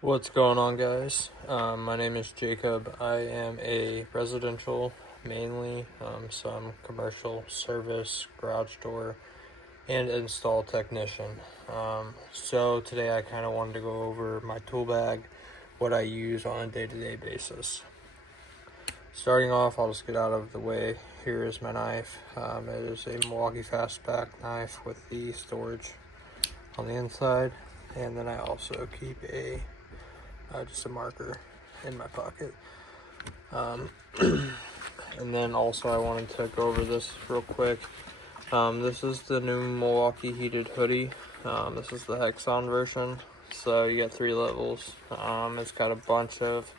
What's going on, guys? My name is Jacob. I am a residential, mainly some commercial service, garage door, and install technician. So today I kind of wanted to go over my tool bag, what I use on a day-to-day basis. Starting off, I'll just get out of the way. Here is my knife. It is a Milwaukee Fastback knife with the storage on the inside, and then I also keep just a marker in my pocket. And then also I wanted to go over this real quick. This is the new Milwaukee heated hoodie. This is the Hexon version. So you got 3 levels. It's got a bunch of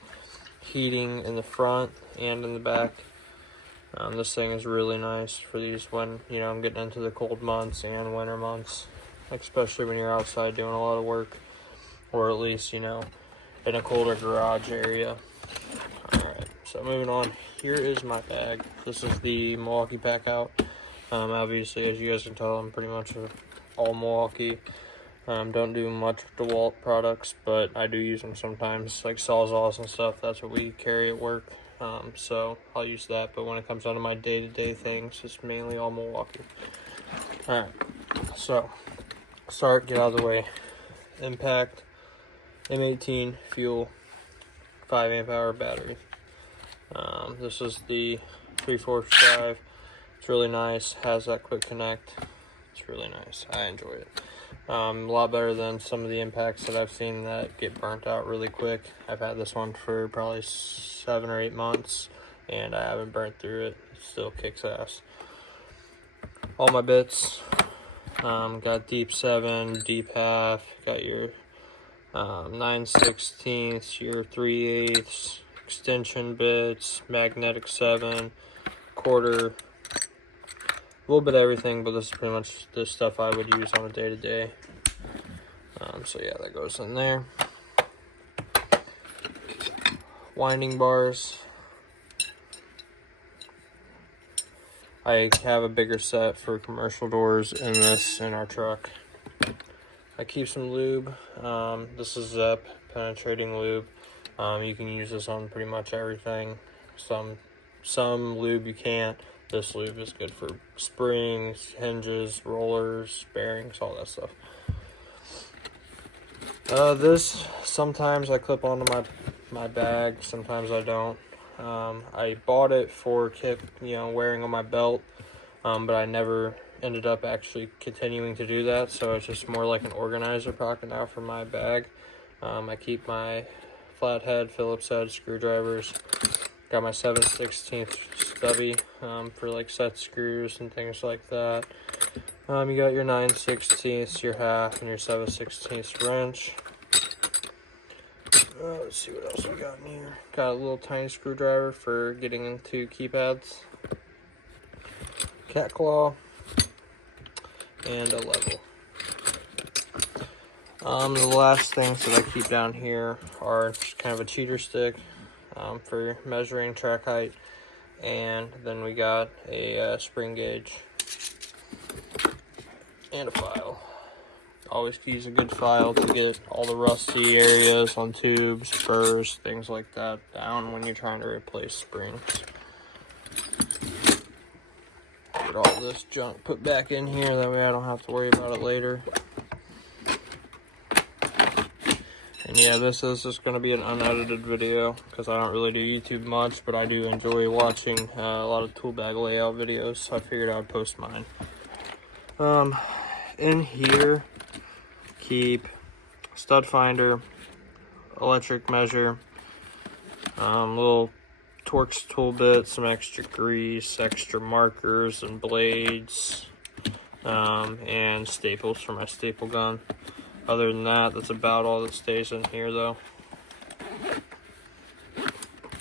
heating in the front and in the back. This thing is really nice for these when, I'm getting into the cold months and winter months, especially when you're outside doing a lot of work, or at least, in a colder garage area. Alright, so moving on, here is my bag. This is the Milwaukee Pack Out. Obviously, as you guys can tell, I'm pretty much all Milwaukee. Don't do much DeWalt products, but I do use them sometimes, like Sawzalls and stuff. That's what we carry at work, so I'll use that. But when it comes down to my day-to-day things, it's mainly all Milwaukee. Alright, so get out of the way. Impact M18 fuel, 5 amp hour battery. This is the 3/4 drive. It's really nice, has that quick connect. It's really nice, I enjoy it. A lot better than some of the impacts that I've seen that get burnt out really quick. I've had this one for probably 7 or 8 months, and I haven't burnt through it. It still kicks ass. All my bits, got deep 7, deep half, got your 9/16, your 3/8, extension bits, magnetic 7, quarter, a little bit of everything, but this is pretty much the stuff I would use on a day-to-day. So yeah, that goes in there. Winding bars. I have a bigger set for commercial doors in our truck. I keep some lube. This is Zep penetrating lube. You can use this on pretty much everything. Some lube you can't. This lube is good for springs, hinges, rollers, bearings, all that stuff. This sometimes I clip onto my bag, sometimes I don't. I bought it for wearing on my belt, but I never ended up actually continuing to do that, so it's just more like an organizer pocket now for my bag. I keep my flathead, Phillips head screwdrivers. Got my 7/16 stubby for like set screws and things like that. You got your 9/16, your half, and your 7/16 wrench. Let's see what else we got in here. Got a little tiny screwdriver for getting into keypads. Cat claw. And a level. The last things that I keep down here are just kind of a cheater stick for measuring track height, and then we got a spring gauge and a file. Always use a good file to get all the rusty areas on tubes, burrs, things like that down when you're trying to replace springs. Get all this junk put back in here, that way I don't have to worry about it later. And yeah, this is just going to be an unedited video because I don't really do YouTube much, but I do enjoy watching a lot of tool bag layout videos, so I figured I would post mine. In here, keep stud finder, electric measure, little Torx tool bit, some extra grease, extra markers and blades, and staples for my staple gun. Other than that, that's about all that stays in here though.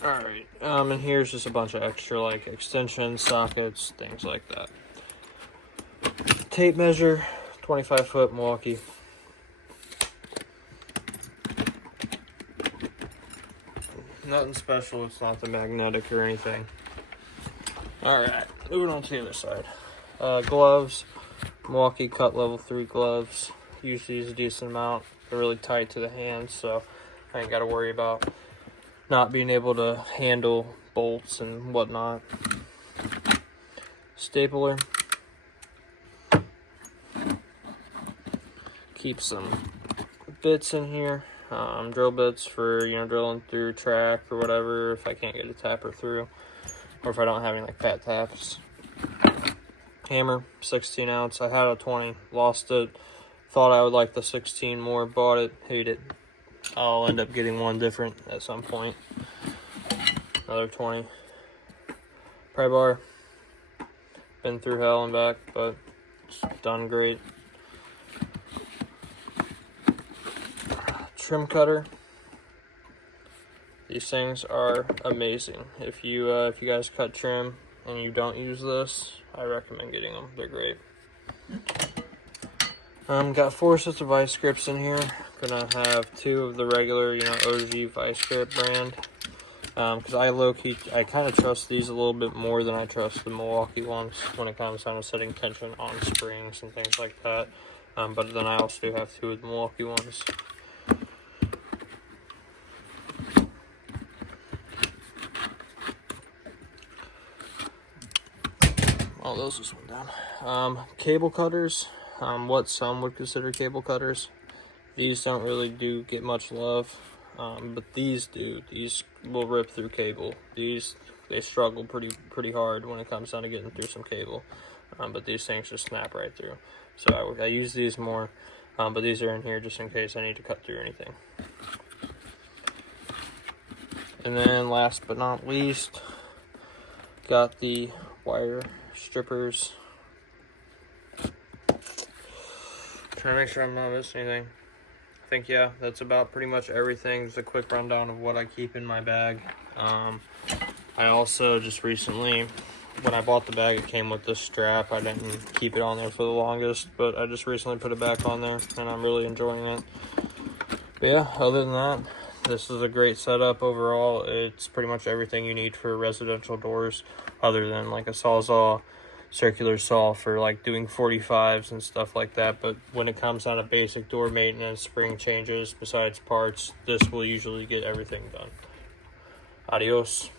Alright, and here's just a bunch of extra like extensions, sockets, things like that. Tape measure, 25-foot Milwaukee. Nothing special, it's not the magnetic or anything. Alright, moving on to the other side. Gloves, Milwaukee cut level 3 gloves. Use these a decent amount. They're really tight to the hands, so I ain't got to worry about not being able to handle bolts and whatnot. Stapler. Keep some bits in here. Drill bits for, drilling through track or whatever if I can't get a tapper through, or if I don't have any like fat taps. Hammer, 16 ounce. I had a 20, lost it. Thought I would like the 16 more, bought it, hate it. I'll end up getting one different at some point. Another 20. Pry bar. Been through hell and back, but it's done great. Trim cutter. These things are amazing. If you guys cut trim and you don't use this, I recommend getting them. They're great. Got 4 sets of vice grips in here. Gonna have 2 of the regular, OG vice grip brand. Because I kind of trust these a little bit more than I trust the Milwaukee ones when it comes down to setting tension on springs and things like that. But then I also do have 2 of the Milwaukee ones. Oh, those just went down. Cable cutters. What some would consider cable cutters. These don't really get much love, but these do. These will rip through cable. They struggle pretty hard when it comes down to getting through some cable, but these things just snap right through. So I use these more, but these are in here just in case I need to cut through anything. And then last but not least, got the wire strippers. Trying to make sure I'm not missing anything. I think, yeah, that's about pretty much everything. Just a quick rundown of what I keep in my bag. I also just recently, when I bought the bag, it came with this strap. I didn't keep it on there for the longest, but I just recently put it back on there, and I'm really enjoying it. But yeah, other than that, this is a great setup overall. It's pretty much everything you need for residential doors, other than like a Sawzall circular saw for like doing 45s and stuff like that. But when it comes down to basic door maintenance, spring changes, besides parts, this will usually get everything done. Adios.